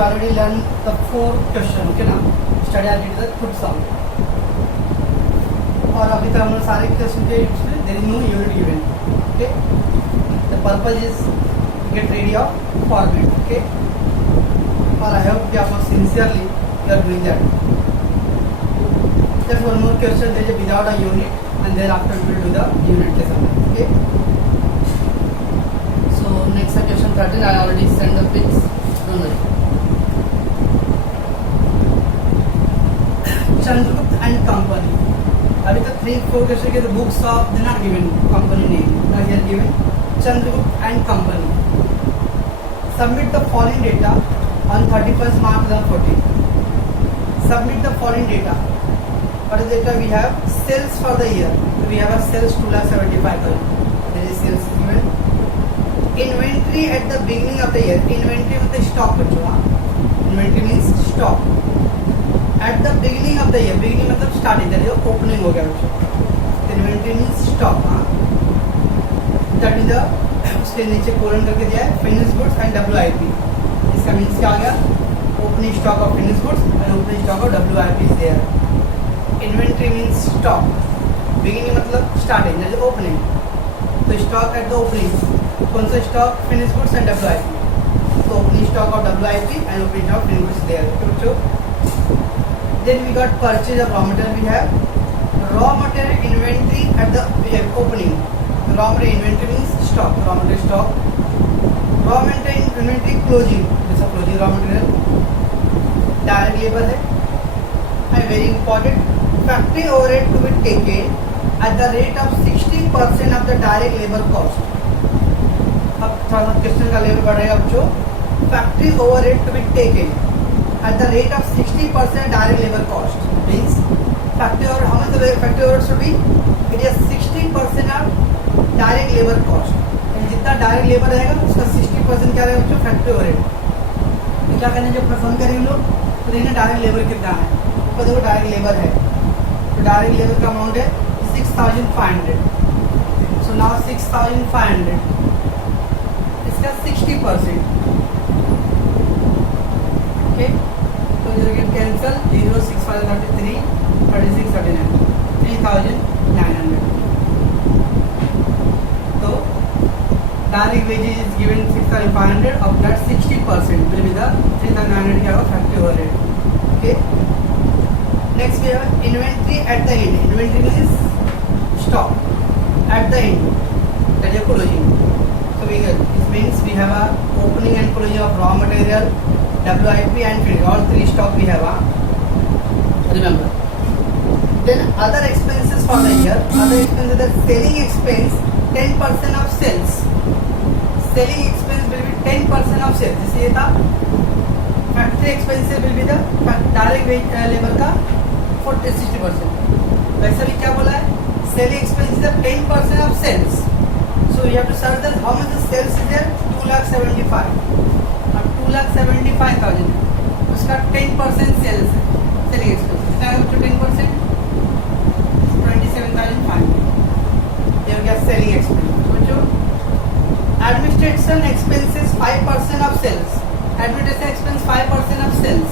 already learned the 4 question, okay ना. Study I did the put sum. और अभी तक हम लोग सारे क्वेश्चन के इसमें there is no unit given, okay. The purpose is to get ready of format, okay. और I hope कि आप लोग sincerely you are doing that. Just one more question there is without a unit, and then after we will do the unit lesson, okay. So next question 13 I already sent the pics. Don't worry. Chandragupta and company. अभी तक 3-4 question के the books of they not given company name. Now here given Chandragupta and company. Submit the following data on 31st March 2014. Submit the following data. What is data we have? Sales for the year. We have a sales 2,75,000. There is sales given. Inventory at the beginning of the year. Inventory with the stock बच्चों. Inventory means stock. At the beginning of the year. Beginning मतलब starting. that is opening हो गया बच्चों. Inventory means stock. That is the उसके नीचे कोलन करके दिया है finished goods and WIP. इसका means क्या आ गया? Opening stock of finished goods and opening stock of WIP is there. Inventory means stock. Beginning मतलब starting. that is opening. तो stock at the opening. कौन सा stock? finished goods and WIP. तो opening stock of WIP and opening stock finished goods there. बच्चों. Then we got purchase of raw material. We have raw material inventory at the opening. Raw material inventory means stock. Raw material stock. Raw material inventory closing. जैसा closing raw material. Direct labor है. And very important. Factory overhead to be taken at the rate of 60% of the direct labor cost. अब थोड़ा सा क्वेश्चन का लेवल बढ़ेगा बच्चों. Factory overhead to be taken at the rate of 60% direct labor cost. Means factory overhead, how much the factory overhead should be? It is 60% of direct labor cost. जितना direct labor रहेगा उसका 60% क्या रहेगा बच्चों? Factory overhead. तो क्या करना है जब परफॉर्म करेंगे हम लोग तो देखना direct labor कितना है. तो देखो direct labor है तो direct labor का अमाउंट है 6,500. So now 6,500 इसका 60%. Okay. So you get cancel 0, 6, 5, 33, 36, 39, 3,900. So direct wages is given 6,500. Of that 60% will be the 3,900 क्या होगा factory overhead. Okay. Next we have inventory at the end. Inventory means stock at the end. That is closing. So we get, this means we have a opening and closing of raw material, WIP and finished. All 3 stock we have. Remember. Then other expenses for the year. Other expenses, the selling expense 10% of sales. Selling expense will be 10% of sales. जैसे ये था. Factory expenses will be the direct labor का 40-60%. वैसा भी क्या बोला है? Selling expense is the 10% of sales. So you have to search that how much the sales is there? 2,75,000. अब 2,75,000 उसका 10% sales है. Selling expense. कितना है बच्चों 10%? 27,500. ये हो गया selling expense. बच्चों administration expenses 5% of sales. Administration expense 5% of sales.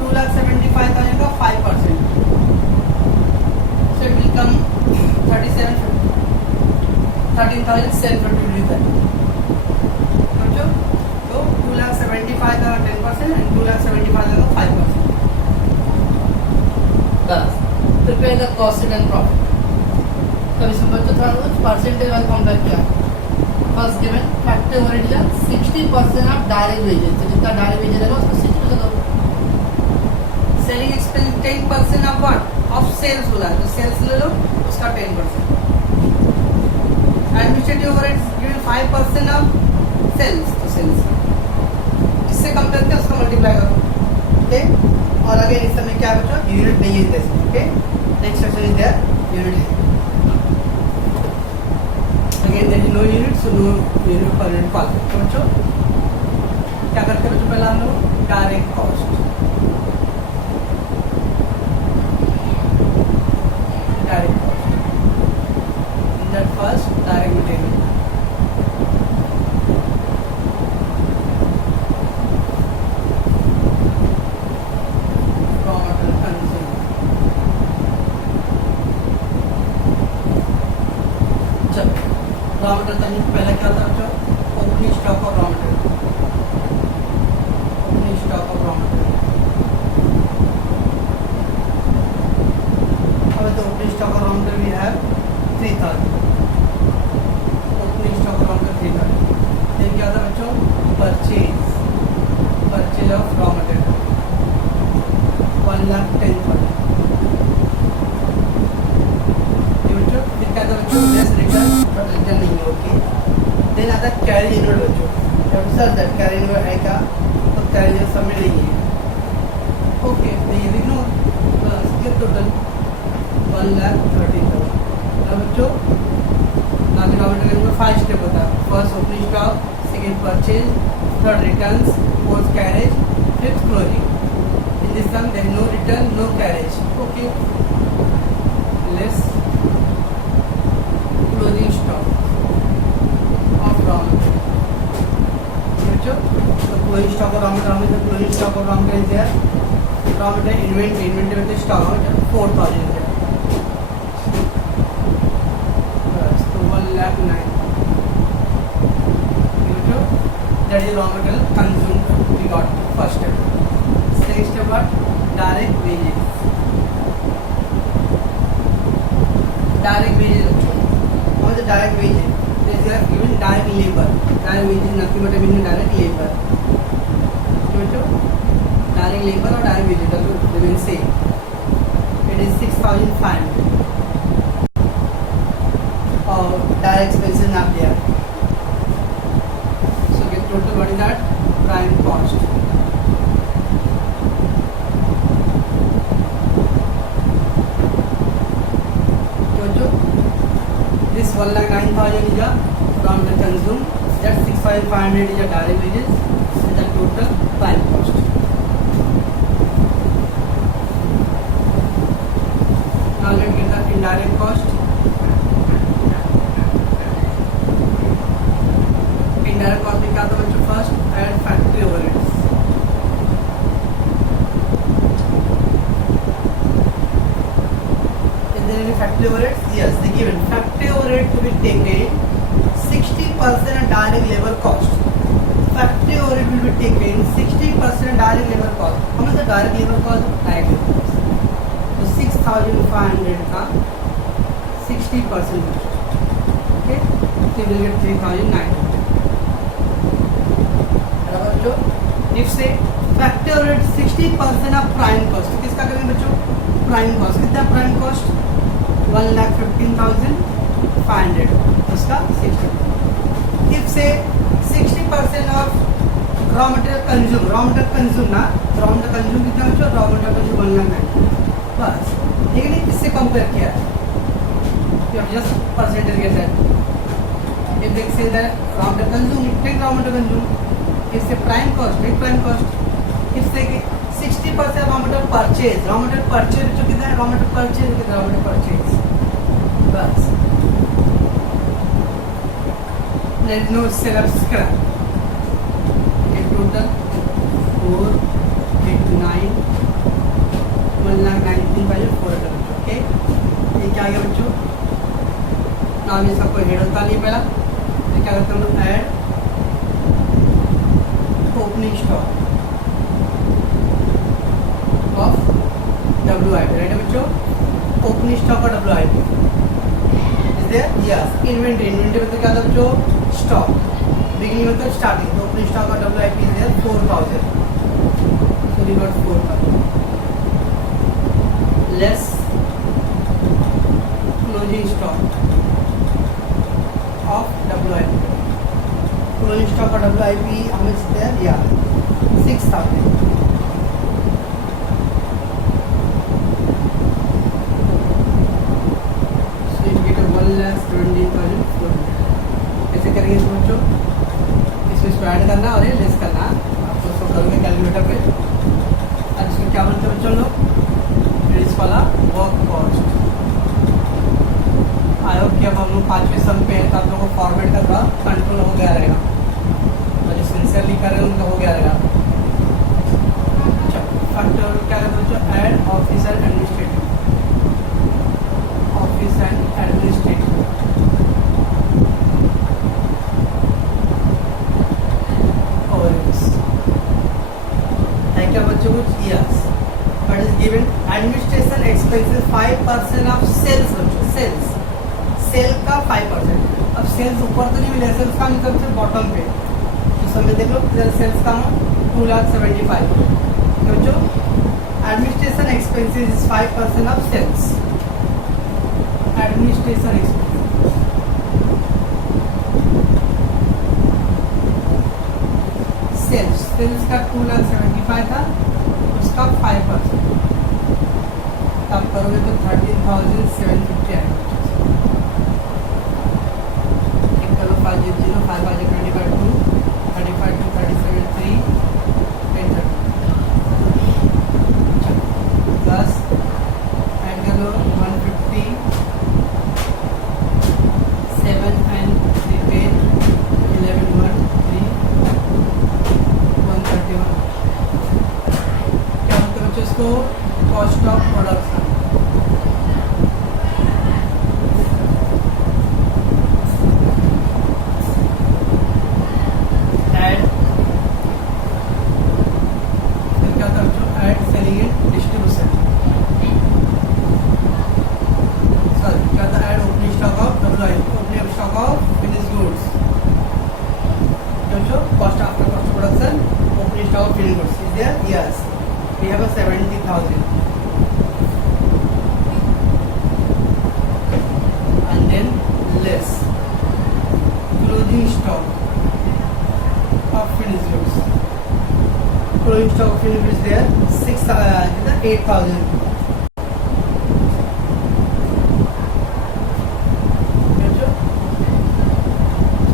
2,75,000 का 5%. So it will come 13,750 रुपये. समझो? तो 2,75,000 का 10% and 2,75,000 का 5%. बस. Prepare the cost sheet and profit. तो इसमें बच्चों थोड़ा कुछ परसेंटेज वाला कंपेयर किया. First given factory overhead is 60% of direct wages. तो जितना direct wages रहेगा उसको 60% दो. Selling expense 10% of what? Of sales बोला है तो sales ले लो उसका 10%. Administrative overhead given 5% of sales तो sales. इससे कंपेयर करके उसका मल्टीप्लाई करो. ओके. और अगेन इस समय क्या बच्चों? यूनिट नहीं है इसमें. Okay. Next section is there unit है. Again there is no unit, so no unit per unit cost. तो बच्चों क्या करते हैं बच्चों? पहला हम लोग direct cost. Direct cost. In that first direct material. यानी पहला क्या था बच्चों, opening stock of raw material, opening stock of raw material. अब तो opening stock of raw material we have 3000, opening stock of raw material 3000। फिर क्या था बच्चों, purchase, purchase of raw material 1,10,000। फिर क्या था बच्चों, लेस रिटर्न, बट रिटर्न नहीं है, ओके। देन आता है कैरी इनवर्ड बच्चों, जब सर दैट कैरी इनवर्ड आएगा तो कैरी इनवर्ड सब में नहीं है, ओके। तो ये देखो बस ये टोटल 1,30,000। अब बच्चों आगे रॉ मटेरियल में 5 स्टेप होता है, first opening stock, second purchase, third returns, fourth carriage, fifth closing. In this sum there is no return, no carriage, okay. Less closing stock of raw material. So closing stock of raw material, the closing stock of raw material is there. Raw material inventory with the stock of 4,000 is there. So 1,09,000. That is raw material consumed. We got first step. Second step what? Direct wages. Direct wages. What is the direct wages? They are given direct labor. Direct wages is nothing but a direct labor. Direct labor or direct wages, that will remain same. It is 6,500. Direct expenses not there. So get total what is that? Prime cost. This 1,09,000 is a raw material consumed, that 6,500 is a direct wages, and the total prime cost. Now let's get the indirect cost. Indirect cost में क्या था बच्चों, first add factory overheads. Is there any factory overheads? Yes, they given factory overhead to be taken 60% direct labor cost. Factory overhead will be taken 60% direct labor cost. How much is the direct labor cost? Direct labor cost. So 6,500 का 60%. Okay, so you will get 3,900. बच्चों, if say factory overhead 60% of prime cost, तो किसका करेंगे बच्चों? Prime cost. कितना prime cost? 1,15,500. उसका 60. If say 60% of raw material consume, raw material consume ना, raw material consume कितना बच्चों? Raw material consume 1,09,000. बस, लेकिन किससे compare किया है? You have just percentage get that. If they say that raw material consume, take raw material consume. If say prime cost, take prime cost. If say 60% raw material purchase, raw material purchase जो कितना है? Raw material purchase कितना? Raw material purchase. बस. There is no sale of scrap. In total 4, 8, 9, 1,19,400. Okay. ये क्या आ गया बच्चों? नाम इसका कोई हेड होता नहीं पहला. ये क्या करते हैं हम? Add opening stock of WIP, right है बच्चों? ओपनिंग स्टॉक और WIP is there? Yes. Inventory, inventory मतलब क्या था बच्चों? स्टॉक. बिगिनिंग मतलब स्टार्टिंग. तो ओपनिंग स्टॉक और WIP is there 4,000. So we got 4,000 less closing stock of WIP. Closing stock of WIP, how much is there? Yeah, 6,000. So you get a 1,20,400. ऐसे करेंगे तो बच्चों, इसमें ऐड करना और ये लेस करना. आपको इसको करोगे कैलकुलेटर पे. और इसमें क्या बोलते हैं बच्चों लोग? इस वाला वर्क कॉस्ट. आई होप कि अब हम लोग 5वें सम पे हैं, तो आप लोगों को फॉर्मेट का थोड़ा कंट्रोल हो गया रहेगा. जो सिंसियरली कर रहे हैं उनका हो गया रहेगा. अच्छा, फैक्टर क्या करते हैं बच्चों? Add office and administrative. Office and administrative given administration expenses 5% of sales, sales sale का 5%. अब सेल्स ऊपर तो नहीं मिले, सेल्स का मतलब से बॉटम पे तो समय देख लो सेल्स का 2,75,000. तो जो administration expenses is 5% of sales. Administration expenses sales, sales का 2,75,000 था, उसका 5% आप करोगे तो 13,750 आएगा. एक करो 500 5 5 25 2 35 2 37 3 10 प्लस ऐड कर लो 150 7 and 3 10 11 1 3 131. क्या बोलते बच्चों इसको? Cost of production. ऐड फिर क्या था बच्चों? Add selling and distribution. Sorry क्या था? Add opening stock of opening stock of finish goods. बच्चों cost after cost of production opening stock of finish goods is there. Yes we have a 70,000 and then less closing stock of finished goods. Closing stock of finished goods there 8,000.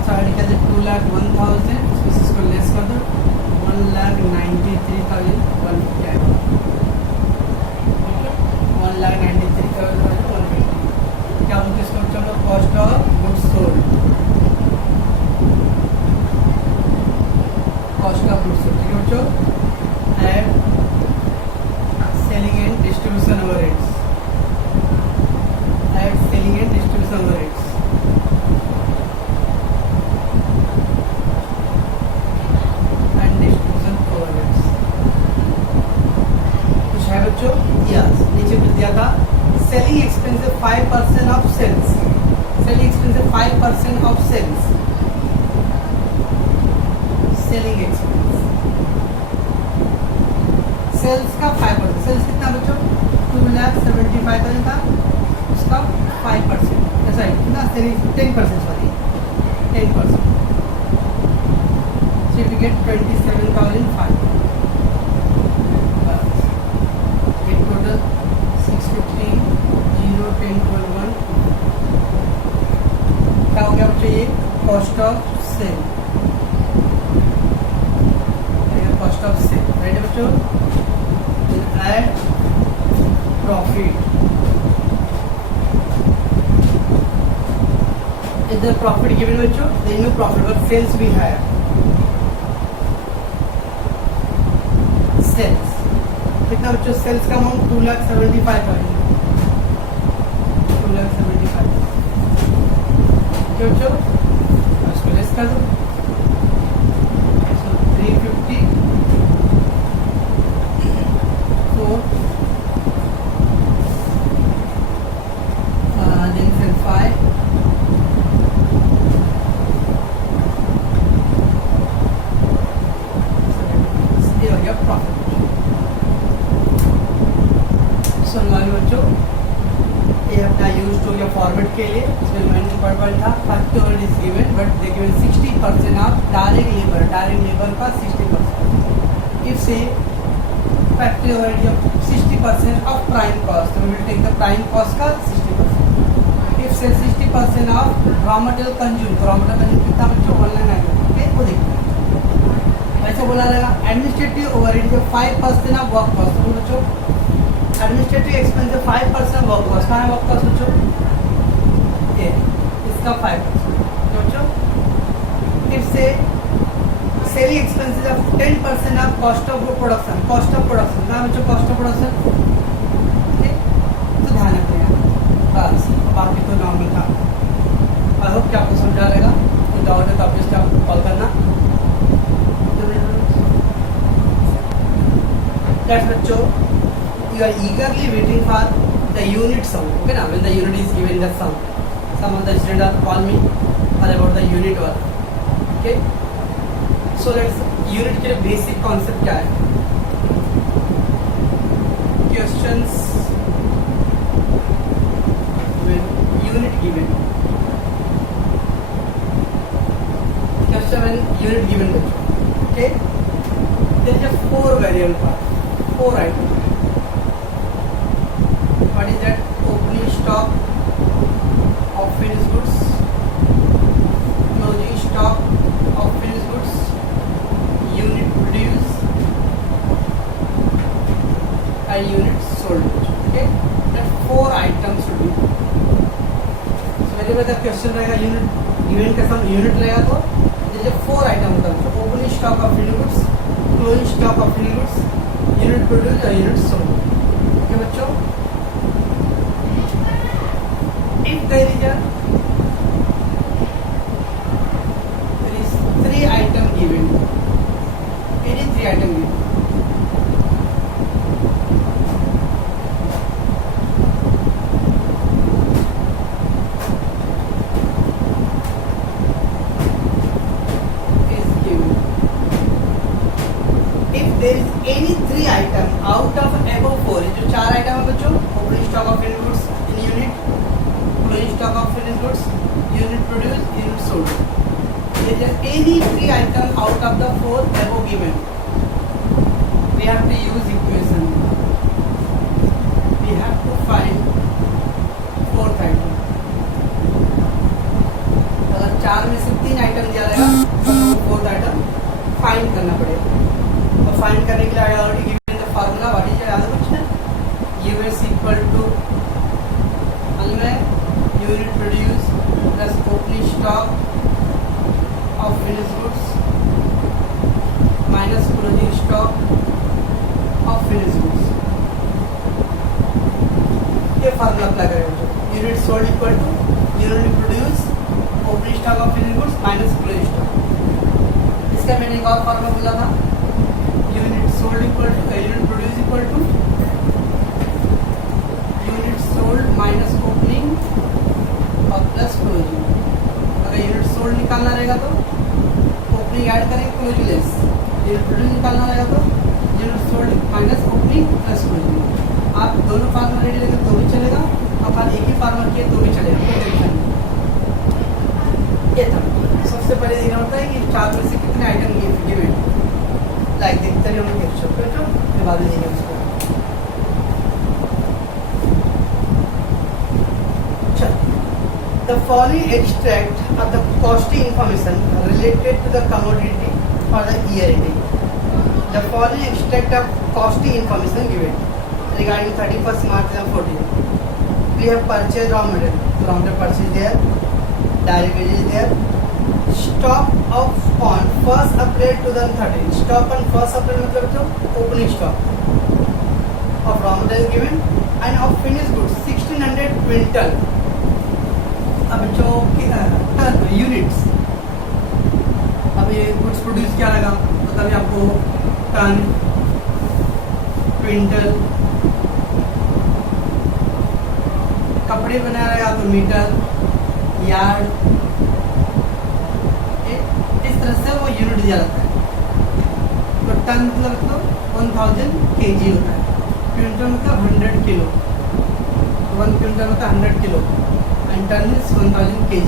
साइड का 2,01,000 इसको लेस कर दो 1,93,150 आएगा. 1,93,150. क्या बोलते इसको चलो? Cost of goods sold. Cost of goods sold. ठीक है बच्चों. Add selling and distribution overheads. Add selling and distribution overheads. बच्चों यस नीचे कुछ दिया था. Selling expenses 5% of sales. Selling expenses 5% of sales. Selling expense sales का 5%. सेल्स कितना बच्चों? 2,75,000 था, उसका 5% सॉरी कितना? 10% सॉरी 10%. So you get 27,500. 650 0 10 12 1 क्या हो गया बच्चों? ये cost of sale. Cost of sale right है बच्चों. Add profit. इधर प्रॉफिट गिवन बच्चों. Then no profit but sales भी है. सेल्स कितना बच्चों? सेल्स का अमाउंट 2,75,000. 2,75,000 बच्चों. इसको लेस कर दो 350 4 then sell 5 ये हो गया प्रॉफिट. बच्चों ये अपना यूज हो गया फॉर्मेट के लिए. इसमें मैंने पढ़ था factor is given but they given 60% of direct labour. Direct labour का 60%. If say factory overhead 60% of prime cost. We will take the prime cost का 60%. If say 60% of raw material consume. Raw material consume कितना बच्चों? 1,900. वो देखना ऐसा बोला रहेगा. Administrative overhead 5% of work cost. बच्चों एडमिनिस्ट्रेटिव एक्सपेंस 5% वर्क कॉस्ट. कहाँ है वर्क कॉस्ट बच्चों? ये इसका 5% बच्चों. इफ से selling expenses of 10% of cost of production. Cost of production कहाँ बच्चों? Cost of production. ठीक तो ध्यान रखिएगा बस. बाकी तो नॉर्मल था. आई होप कि आपको समझा रहेगा. कोई डाउट है तो आप इसका कॉल करना. दैट्स बच्चों you are eagerly waiting for the unit sum. Okay, now when the unit is given the sum, some of the students are call me or about the unit work. Okay, so let's unit के लिए basic concept क्या है? Questions when unit given. Question when unit given बच्चों. Okay, there is a 4 variable part, 4 items. What is that? Opening stock of finished goods, closing stock of finished goods, unit produced and unit sold. Okay, that 4 items should be. So whenever the question रहेगा unit given का सम unit रहेगा तो जैसे 4 item होता है. So opening stock of finished goods, closing stock of finished goods, unit produced और unit sold. Okay बच्चों, if there is 3 item given, any 3 item given, is given. If there is any 3 item out of above 4, ये जो 4 item है बच्चों, opening stock of finished goods in unit, closing stock of finished goods, unit produced, unit sold. If there is any 3 item out of the 4 above given, we have to use equation. We have to find 4th item. अगर 4 में से 3 आइटम दिया रहेगा तो 4th item find करना पड़ेगा. तो फाइंड करने के लिए already given the formula what is याद है कुछ है? US equal to unit produced plus opening stock of finished goods minus closing stock of finished goods. ये फार्मूला अप्लाई करेंगे. Unit sold equal to unit produce opening stock of finished goods minus closing stock. इसका मैंने एक और formula बोला था. Unit sold equal to unit produce equal to unit sold minus opening और plus closing. अगर unit sold निकालना रहेगा तो ओपनिंग ऐड करेंगे, क्लोजिंग लेस. यूनिट प्रोड्यूस निकालना रहेगा तो unit sold minus opening plus closing. आप दोनों फार्मूला रेडी लेंगे तो भी चलेगा, आप एक ही फार्मूला किए तो भी चलेगा, कोई टेंशन नहीं. ये था सबसे पहले देखना होता है कि 4 में से कितने आइटम गिवन. लाइक देखते हैं हम कैप्चर करते हैं, फिर बाद में देखेंगे उसको. The following extract are the costing information related to the commodity for the year ending. The following extract of costing information given regarding 31st March 2014. We have purchased raw material. Raw material purchase there, direct wages there. Stock of on 1st April 2013. Stock on 1st April मतलब जो opening stock of raw material given and of finished goods 1600 quintal. अब जो यूनिट्स, अब ये goods produce क्या लगा तो तभी आपको टन, क्विंटल, कपड़े बनाया रहेगा तो मीटर, यार्ड, इस तरह से वो यूनिट दिया जाता है. तो टन मतलब 1000 kg होता है. क्विंटल मतलब 100 किलो. 1 क्विंटल मतलब 100 kilo. And ton is 1000 kg.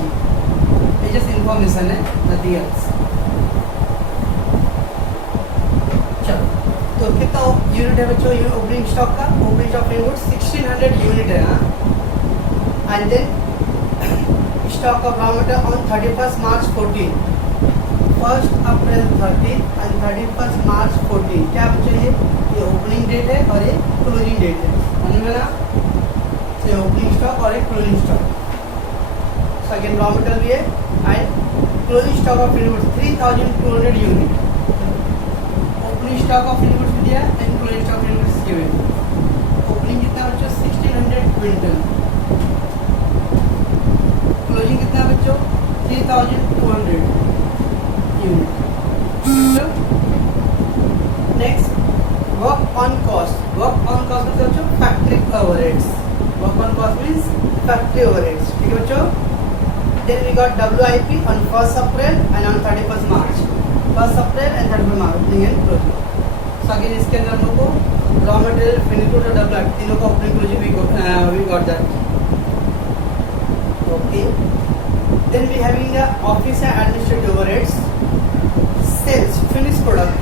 It's just information है, nothing else. चलो, तो कितना यूनिट है बच्चों ओपनिंग स्टॉक का? Opening stock finished goods 1600 unit है. हाँ, and then stock of raw material on 31st March 14. 1st April 13 and 31st March 14. क्या बच्चों ये ओपनिंग डेट है और ये क्लोजिंग डेट है. समझ में ना? ये ओपनिंग स्टॉक और एक closing stock. Second raw material भी है and closing stock of finished goods 3200 unit. Opening stock of finished goods भी दिया and closing stock of finished goods given. Opening कितना बच्चों? 1600 क्विंटल. क्लोजिंग कितना बच्चों? 3200 unit. Next work on cost. Work on cost मतलब बच्चों monthly overheads. ठीक है बच्चों. Then we got WIP on 1st April and on 31st March. 1st April and 31st March opening and closing. So again इसके अंदर हम लोग को raw material, finished goods और WIP तीनों का opening closing we got that. Okay. Then we having the office and administrative overheads. Sales finished product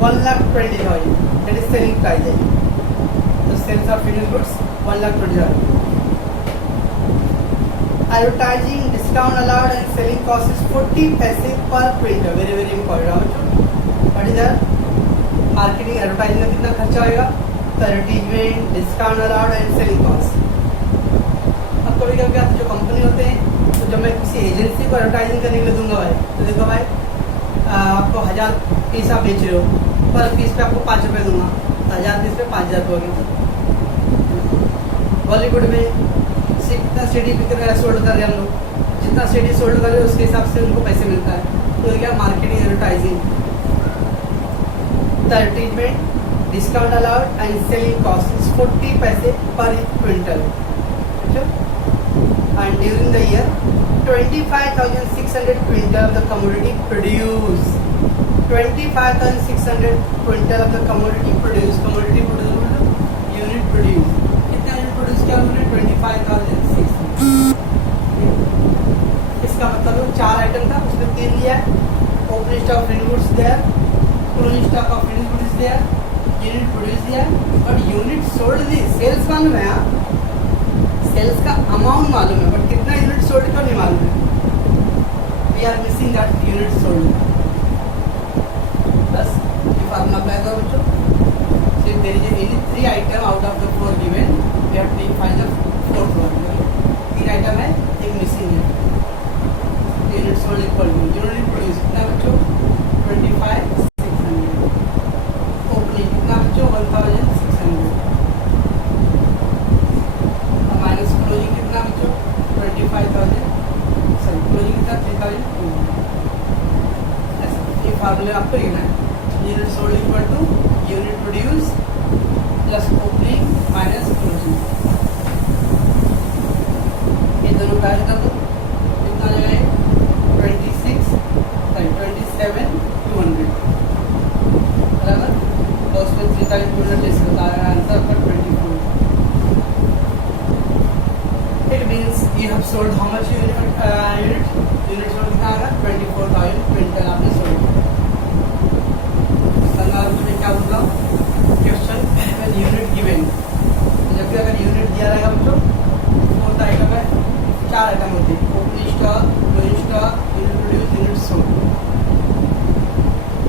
1,20,000. That is selling price. The sales of finished goods 1,20,000. Advertising discount allowed and selling cost is 40 paise per printer. Very very important. What is that? Marketing advertising का कितना खर्चा होगा? Advertisement discount allowed and selling cost. अब कभी कभी आप जो कंपनी होते हैं तो जब मैं किसी एजेंसी को एडवर्टाइजिंग करने के लिए दूंगा भाई तो देखो भाई आपको 1000 पीस आप बेच रहे हो पर पीस पे आपको 5 रुपये दूंगा 1000 पीस पे 5000 रुपये होगी. बॉलीवुड में कितना सीडी बिक रहा है सोल्ड कर रहे हैं हम लोग जितना सीडी सोल्ड कर रहे हैं उसके हिसाब से उनको पैसे मिलता है. तो क्या marketing advertising. Advertisement discount allowed and selling cost is 40 पैसे पर quintal. And during the year 25,600 quintal of the commodity produced. 25,600 quintal of the commodity produced. Commodity produced unit produced. कितना unit produce किया उन्होंने? 25,600. इसका मतलब वो 4 आइटम था उसमें 3 दिया है. Opening stock of finished goods there, closing stock of finished goods there, unit produced there, और unit sold the sales मालूम है. सेल्स का अमाउंट मालूम है बट कितना यूनिट सोल्ड का नहीं मालूम है. We are missing that unit sold. बस ये फार्मूला अप्लाई करो बच्चों. So there is any 3 item out of the 4 given we have to find the 4th one. 3 item है एक मिसिंग है. Unit sold equal to unit produce कितना बच्चों 25,600. ओपनिंग कितना बच्चों 1,600. क्लोजिंग कितना बच्चों 25,000. सॉरी क्लोजिंग कितना 3,200. ऐसा ये फार्मूला आपको लिखना है. Unit sold equal to unit produce plus opening minus closing. ये दोनों का ऐड कर दो कितना आ जाएगा 27,200 बराबर. और उसमें 3,200 लेस होता है आंसर आपका 24. It means you have sold how much unit? Unit sold कितना आएगा 24,000 क्विंटल आपने सोल्ड. मैं क्या बोल रहा हूँ क्वेश्चन when unit given. जब भी अगर यूनिट दिया रहेगा बच्चों 4th आइटम है 4 आइटम होते हैं. Opening stock, closing stock, unit produce, unit sold.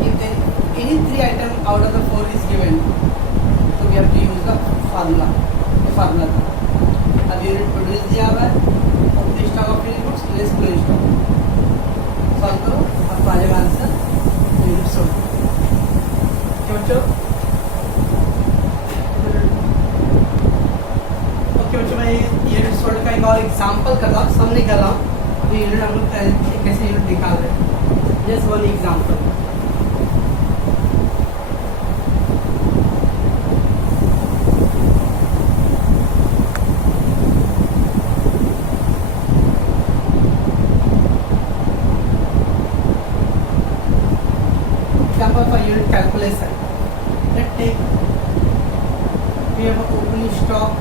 If then any 3 item out of the 4 is given, so we have to use the formula. The formula था. अब यूनिट प्रोड्यूस दिया हुआ है opening stock of finished goods less closing stock. Solve करो आपको आ जाएगा answer unit sold. क्या बच्चों? ओके बच्चों मैं यूनिट सोल्ड का एक और एग्जांपल कर रहा हूँ. सम नहीं कर रहा हूँ. अभी यूनिट हम लोग कैसे यूनिट निकाल रहे हैं. Just one example. For unit calculation, let's take we have an opening stock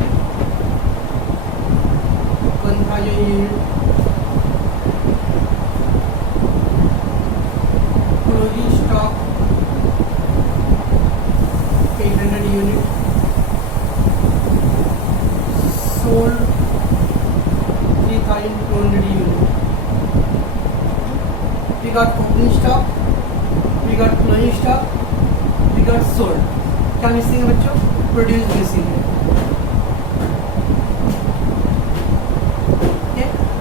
1,000 unit, closing stock 800 unit, sold 3,200 unit. We got opening stock, we got closing stock, we got sold. क्या मिसिंग है बच्चों? प्रोड्यूस मिसिंग है.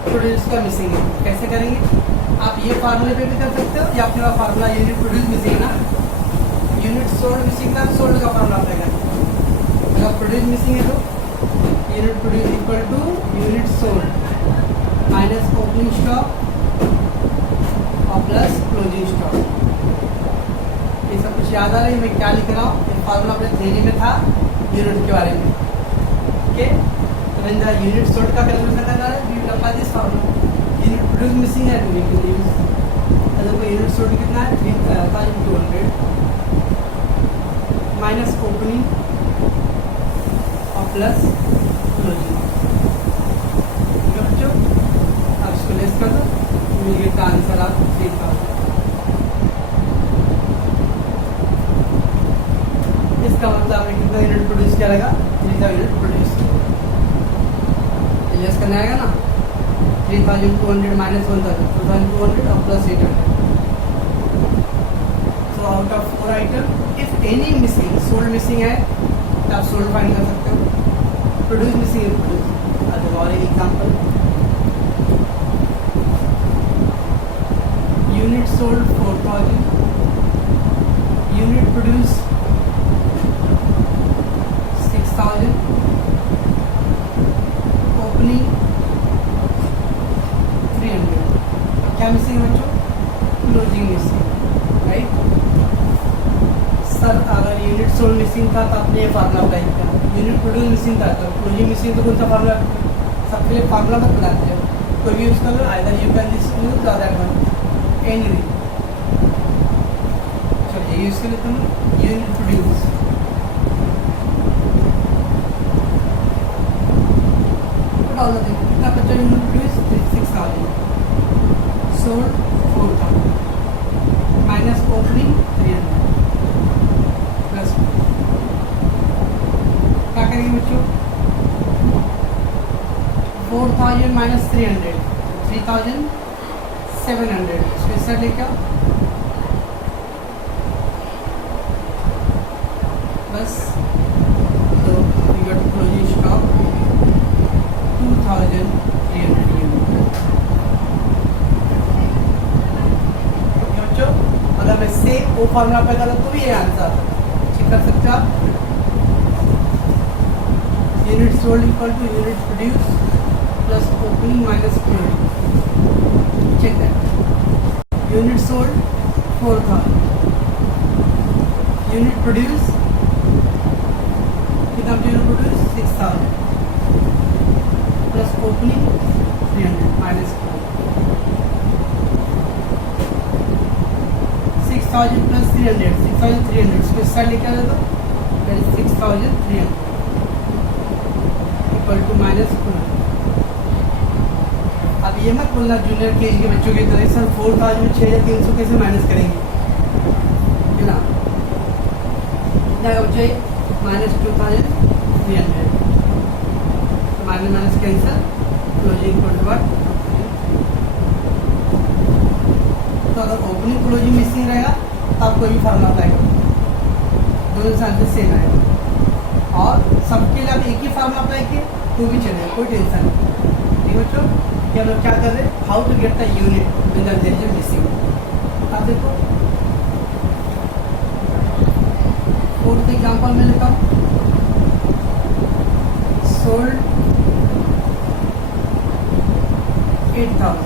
प्रोड्यूस का मिसिंग है. कैसे करेंगे? आप ये फार्मूले पे भी कर सकते हो या अपने फार्मूला यूनिट प्रोड्यूस मिसिंग ना यूनिट सोल्ड मिसिंग था सोल्ड का फार्मूला अप्लाई करेंगे. अगर प्रोड्यूस मिसिंग है तो unit produce equal to unit sold minus opening stock और प्लस क्लोजिंग स्टॉक. ये सब कुछ याद आ रहा है मैं क्या लिख रहा हूँ. फार्मूला अपने थ्योरी में था यूनिट के बारे में. ओके तो when the unit sold का कैलकुलेशन करना है we will apply this formula. unit produced missing है तो we can use अगर कोई unit sold कितना है 3200 minus opening और plus closing. ठीक है बच्चों, अब इसको लेस कर दो, you will get the answer of 3000. इसका मतलब आपने कितना यूनिट प्रोड्यूस किया रहेगा 3000 यूनिट प्रोड्यूस किया. लेस करना आएगा ना 3200 माइनस 2200 और प्लस 800. So out of 4 item if any missing, sold missing है तो आप सोल्ड फाइंड कर सकते हो, प्रोड्यूस मिसिंग है प्रोड्यूस. अब और एक example, unit sold 4000, unit produce 6000, ओपनिंग 300. क्या मिसिंग है बच्चों? Closing missing, right. सर अगर यूनिट सोल्ड मिसिंग था तो आपने ये फार्मूला अप्लाई किया, यूनिट प्रोड्यूस मिसिंग था तो क्लोजिंग मिसिंग, तो कौन सा फार्मूला? सबके लिए फार्मूला मत बनाते हो, कोई भी यूज कर लो. Either you can this use or that one, any. चलिए यूज कर लेते हैं unit produce. all the things. कितना बच्चा unit produce 6000, sold 4000 minus opening 300 plus. क्या करेंगे बच्चों? 4000 माइनस 300 3700. स्पेशल लेकर प्लस तो we got closing stock 2300 unit. बच्चों अगर मैं से वो फॉर्मूला अप्लाई करूँ तो भी ये आंसर चेक कर सकते हो आप. Unit sold equal to unit produce plus opening minus closing. Check that. Unit sold 4000, unit produce कितना? Unit produce 6000 plus opening 300 minus 6000 plus 300 6300. इसको साइड लेके आ जाओ, that is 6300 equal to minus 2. अब ये मत बोलना जूनियर के एज के बच्चों की तरह सर 4000 में 6300 कैसे माइनस करेंगे, है ना. क्या बच्चे minus 2300 minus minus cancer, closing equal to what. तो अगर ओपनिंग क्लोजिंग मिसिंग रहेगा तो आप कोई भी फार्मूला अप्लाई करो, दोनों से आंसर सेम आएगा. और सबके लिए आप एक ही फार्मूला अप्लाई किए तो भी चलेगा, कोई टेंशन नहीं. ठीक बच्चों, कि हम लोग क्या कर रहे हैं, how to get the unit with the there is missing. आप देखो 4th एग्जांपल में लिखा sold 8000,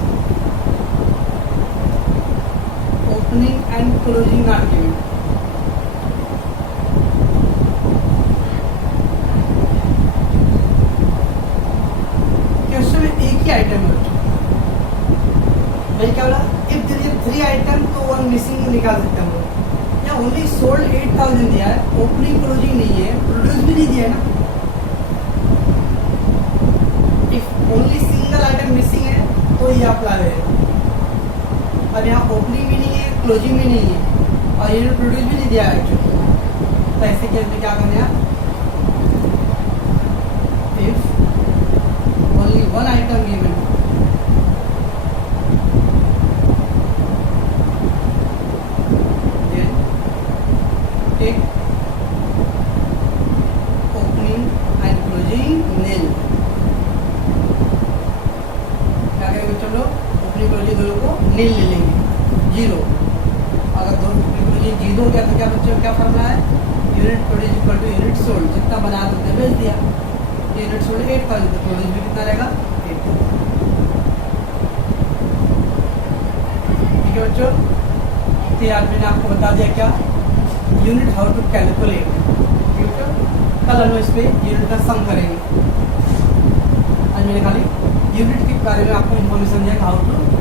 opening and closing not given. Question में एक ही आइटम है भाई, क्या बोला? इफ देयर इज 3 आइटम तो 1 मिसिंग निकाल सकते हैं हम लोग. या ओनली सोल्ड 8000 दिया है, ओपनिंग क्लोजिंग नहीं है, प्रोड्यूस भी नहीं दिया है ना. If only single item missing है तो ये अप्लाई है. और यहाँ ओपनिंग भी नहीं है, क्लोजिंग भी नहीं है और यूनिट प्रोड्यूस भी नहीं दिया है एक्चुअली. तो ऐसे केस में क्या करना है? If only 1 item given, then take opening and closing nil. क्या करेंगे बच्चों लोग? ओपनिंग क्लोजिंग दोनों को नील ले लेंगे, 0. अगर दोनों क्लोजिंग 0 हो गया तो क्या बच्चों क्या फॉर्मूला है? Unit produce equal to unit sold. जितना बना तो उतना बेच दिया. यूनिट सोल्ड 8000 तो प्रोड्यूस भी कितना रहेगा? 8000. ठीक है बच्चों, तो आज मैंने आपको बता दिया क्या यूनिट हाउ टू कैलकुलेट. ठीक है, कल हम इस पे यूनिट का सम करेंगे. बारे में आपको इन्फॉर्मेशन दिया हाउ टू